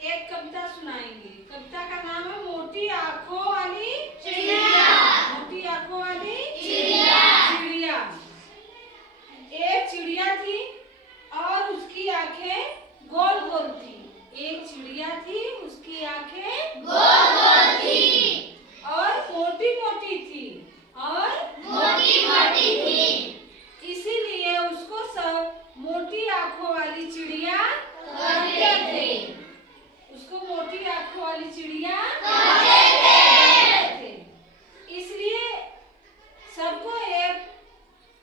एक कविता सुनाएंगे। कविता का नाम है मोटी आंखों वाली चिड़िया। मोटी आंखों वाली चिड़िया। एक चिड़िया थी और उसकी आंखें गोल गोल थी। एक चिड़िया थी, उसकी आंखें गोल गोल थी और मोटी मोटी थी और मोटी मोटी थी, इसीलिए उसको सब मोटी आंखों वाली चिड़िया कहते थे। उसको मोटी आंखों वाली चिड़िया कहते थे। इसलिए सबको एक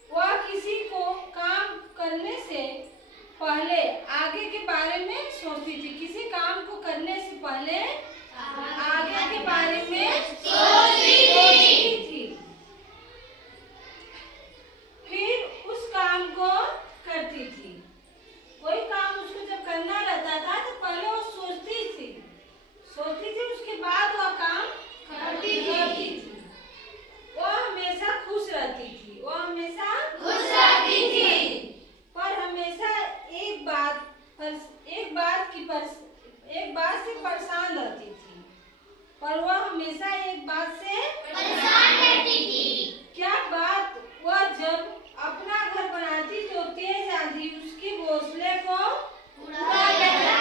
वह किसी को काम करने से पहले आगे के बारे में सोचती थी। किसी काम को करने से पहले आगे के बारे में सोचती थी, फिर उस काम को करती थी। कोई काम उसको जब करना रहता था तो पहले वो सोचती थी, उसके बाद वह काम करती थी। वो हमेशा खुश रहती थी। पर हमेशा एक बात से परेशान रहती थी। पर वह हमेशा एक बात से परेशान रहती थी। क्या बात? वह जब अपना घर बनाती तो तेज आंधी उसके घोंसले को उड़ा लेता।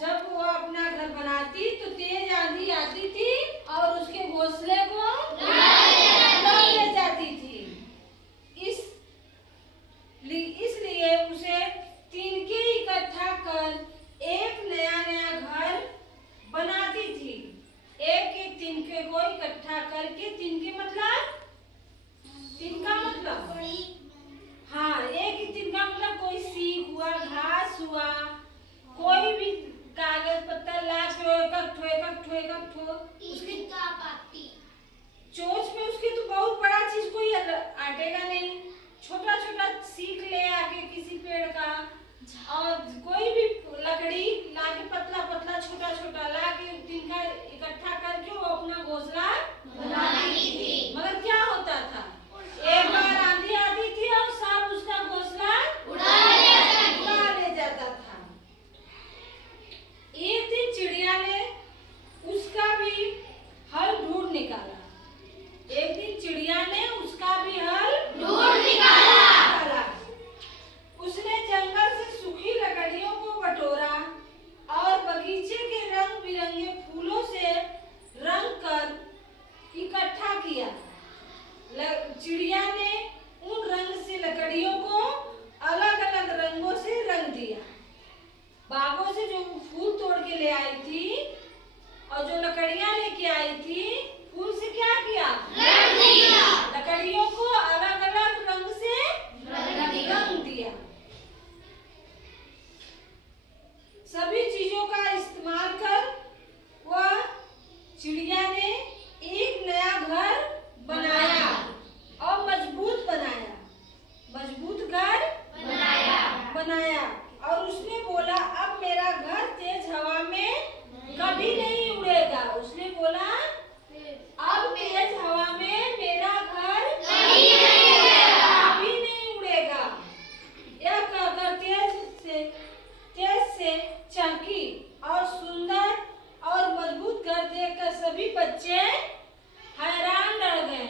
जब वो अपना घर बनाती तो तेज आंधी आती थी और उसके घोंसले को उड़ा ले जाती थी। इसलिए उसे तिनके इकट्ठा कर एक नया घर बनाती थी। एक एक तिनके को इकट्ठा करके, तिनका मतलब हाँ, एक तिनका मतलब कोई सीख हुआ, घास हुआ, कोई भी कागज पत्तर ला उसकी चोंच में उसकी तो बहुत बड़ा चीज कोई आटेगा नहीं। छोटा छोटा सीख ले आके किसी पेड़ का और कोई भी लकड़ी लाके पतला छोटा लाके तिनका इकट्ठा करके वो अपना घोंसला बनाती थी। मगर क्या होता था, एक बार आंधी आती थी और सब उसका घोंसला उड़ा ले जाता था। एक दिन चिड़िया ने उसका भी हल ढूंढ निकाला। उसने जंगल से सूखी लकड़ियों को बटोरा और बगीचे के रंग बिरंगे फूलों से रंग कर इकट्ठा किया। चिड़िया ने उन रंग से लकड़ियों को अलग अलग रंगों से रंग दिया। बागों से जो फूल तोड़ के ले आई थी और जो लकड़ियां लेके आई थी, फूल से क्या किया? रंग दिया। लकड़ियों को अलग अलग रंग से रंग दिया। सभी चीजों का इस्तेमाल कर वह चिड़िया ने एक नया घर बनाया और मजबूत घर बनाया और उसने बोला, अब मेरा घर तेज हवा में कभी नहीं उड़ेगा। उसने बोला, अब तेज हवा में मेरा घर कभी नहीं उड़ेगा। यह कहकर तेज से चमकी और सुंदर और मजबूत घर देखकर सभी बच्चे हैरान रह गए।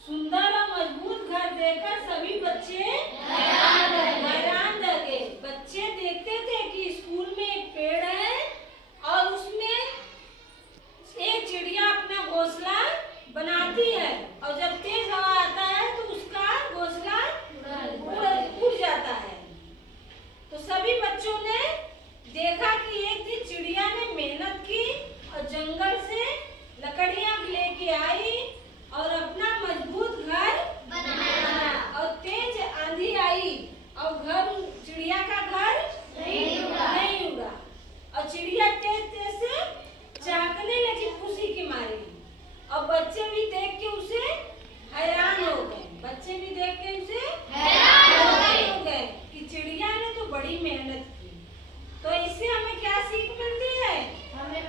सुंदर और मजबूत घर देखकर सभी बच्चे हैरान रह गए। बच्चे देखते थे कि स्कूल में एक पेड़ है और उसमें एक चिड़िया अपना घोंसला बनाती है और जब तेज हवा आता है तो उसका घोंसला उड़ जाता है। तो सभी बच्चों ने देखा कि एक दिन चिड़िया ने मेहनत की और जंगल से लकड़ियां लेके आई और अपना मजबूत घर बनाया और तेज आंधी आई और चिड़िया का घर नहीं उड़ा और चिड़िया तेज से चहकने लगी खुशी के मारे। और बच्चे भी देख के उसे हैरान हो गए कि चिड़िया ने तो बड़ी मेहनत की। तो इससे हमें क्या सीख मिलती है? हमें